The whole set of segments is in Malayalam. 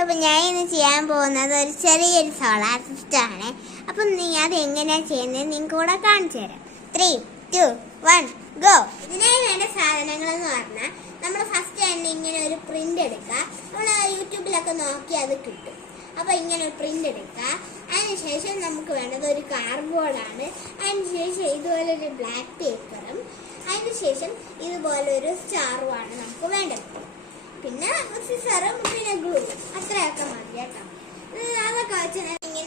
അപ്പോൾ ഞാൻ ഇന്ന് ചെയ്യാൻ പോകുന്നത് ഒരു ചെറിയൊരു സോളാർ സിസ്റ്റം ആണ്. അപ്പം നിങ്ങൾ അത് എങ്ങനെയാണ് ചെയ്യുന്നത് നിങ്ങൾക്ക് കൂടെ കാണിച്ചു തരാം. 3, 2, 1 ഗോ. ഇതിനായി വേണ്ട സാധനങ്ങളെന്ന് പറഞ്ഞാൽ നമ്മൾ ഫസ്റ്റ് തന്നെ ഇങ്ങനെ ഒരു പ്രിന്റ് എടുക്കുക. നമ്മൾ യൂട്യൂബിലൊക്കെ നോക്കി അത് കിട്ടും. അപ്പോൾ ഇങ്ങനെ ഒരു പ്രിന്റ് എടുക്കുക. അതിനുശേഷം നമുക്ക് വേണ്ടത് ഒരു കാർഡ്ബോർഡാണ്. അതിനുശേഷം ഇതുപോലെ ഒരു ബ്ലാക്ക് പേപ്പറും അതിനുശേഷം ഇതുപോലെ ഒരു സ്റ്റാറുമാണ് നമുക്ക് വേണ്ടത്. പിന്നെ സിസറും പിന്നെ ഗ്ലൂ, അത്രയൊക്കെ മതി കേട്ടോ. അതൊക്കെ വെച്ച്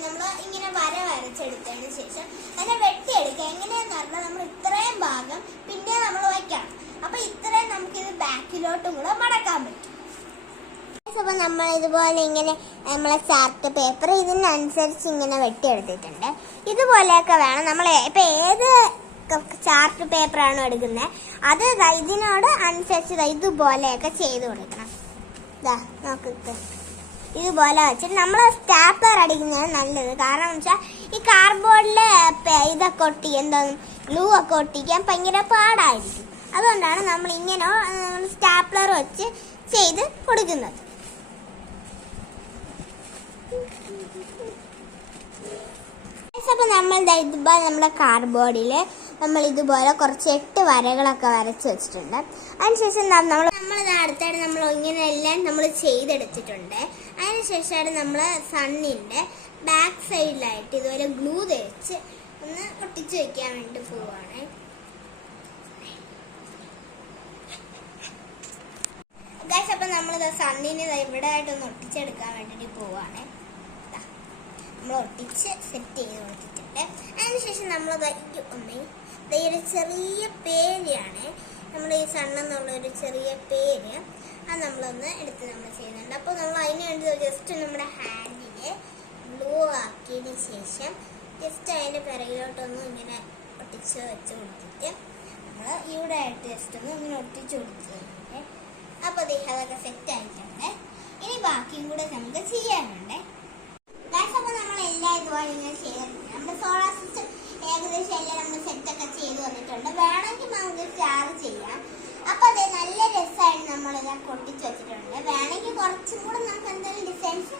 നമ്മൾ ഇങ്ങനെ വരച്ചെടുത്തതിന് ശേഷം അതിനെ വെട്ടിയെടുക്കുക. എങ്ങനെയാന്ന് പറഞ്ഞാൽ നമ്മൾ ഇത്രയും ഭാഗം പിന്നെ നമ്മൾ വയ്ക്കണം. അപ്പൊ ഇത്രയും നമുക്കിത് ബാക്കിലോട്ടും കൂടെ മടക്കാൻ പറ്റും. അപ്പോൾ നമ്മൾ ഇതുപോലെ ഇങ്ങനെ നമ്മളെ ചാർട്ട് പേപ്പർ ഇതിനനുസരിച്ച് ഇങ്ങനെ വെട്ടിയെടുത്തിട്ടുണ്ട്. ഇതുപോലെയൊക്കെ വേണം നമ്മൾ ഇപ്പം ഏത് ചാർട്ട് പേപ്പറാണോ എടുക്കുന്നത് അത് ഇതിനോട് അനുസരിച്ച് ഇതുപോലെയൊക്കെ ചെയ്ത് കൊടുക്കണം. ഇതാ നോക്കിട്ട് ഇതുപോലെ വെച്ചിട്ട് നമ്മൾ സ്റ്റാപ്ലർ അടിക്കുന്നതാണ് നല്ലത്. കാരണം എന്ന് വെച്ചാൽ ഈ കാർഡ്ബോർഡിൽ ഇതൊക്കെ ഗ്ലൂ ഒക്കെ ഒട്ടിക്കാൻ ഭയങ്കര പാടായിരിക്കും. അതുകൊണ്ടാണ് നമ്മൾ ഇങ്ങനെ സ്റ്റാപ്ലർ വെച്ച് ചെയ്ത് കൊടുക്കുന്നത്. അപ്പോൾ നമ്മൾ ഇതുപോലെ നമ്മുടെ കാർഡ്ബോർഡിൽ നമ്മൾ ഇതുപോലെ കുറച്ച് 8 വരകളൊക്കെ വരച്ച് വെച്ചിട്ടുണ്ട്. അതിനുശേഷം നമ്മളിത് അടുത്തായിട്ട് നമ്മൾ ഇങ്ങനെ എല്ലാം നമ്മൾ ചെയ്തെടുത്തിട്ടുണ്ട്. അതിനുശേഷമാണ് നമ്മൾ സണ്ണിൻ്റെ ബാക്ക് സൈഡിലായിട്ട് ഇതുപോലെ ഗ്ലൂ തേച്ച് ഒന്ന് ഒട്ടിച്ച് വെക്കാൻ വേണ്ടി പോവുകയാണ്. അപ്പം നമ്മളിത് സണ്ണിന് ഇവിടെ ആയിട്ടൊന്ന് ഒട്ടിച്ചെടുക്കാൻ വേണ്ടിയിട്ട് പോവുകയാണ്. നമ്മൾ ഒട്ടിച്ച് സെറ്റ് ചെയ്ത് കൊടുത്തിട്ടുണ്ട്. അതിനുശേഷം നമ്മളത് ഒരു ചെറിയ പേരാണ് നമ്മൾ ഈ സണ്ണെന്നുള്ളൊരു ചെറിയ പേര് അത് നമ്മളൊന്ന് എടുത്ത് നമ്മൾ ചെയ്യുന്നുണ്ട്. അപ്പോൾ നമ്മൾ അതിന് വേണ്ടി ജസ്റ്റ് നമ്മുടെ ഹാൻഡിൽ ഗ്ലൂ ആക്കിയതിന് ശേഷം ജസ്റ്റ് അതിൻ്റെ പിറകിലോട്ടൊന്നും ഇങ്ങനെ ഒട്ടിച്ച് വെച്ച് കൊടുത്തിട്ട് നമ്മൾ ഇവിടെ ആയിട്ട് ജസ്റ്റ് ഒന്ന് ഇങ്ങനെ ഒട്ടിച്ച് കൊടുത്തിട്ടുണ്ട്. അപ്പോൾ അതൊക്കെ സെറ്റ് ആയിട്ടുണ്ട്. ഇനി ബാക്കിയും കൂടെ നമുക്ക് ചെയ്യാനുണ്ട്. അപ്പോൾ നമ്മളെല്ലാം ഇതുപോലെ ഇങ്ങനെ ചെയ്തിട്ടുണ്ട്. നമ്മുടെ സോളാർ സിസ്റ്റം ഏകദേശം എല്ലാം നമ്മൾ സെറ്റൊക്കെ ചെയ്ത് വന്നിട്ടുണ്ട്. വേണമെങ്കിൽ നമുക്ക് സ്റ്റാർ ചെയ്യാം. അപ്പോൾ അത് നല്ല രസമായിട്ട് നമ്മളിതൊക്കെ ഒട്ടിച്ച് വെച്ചിട്ടുണ്ട്. വേണമെങ്കിൽ കുറച്ചും കൂടെ നമുക്ക് എന്തെങ്കിലും ഡിസൈൻസ്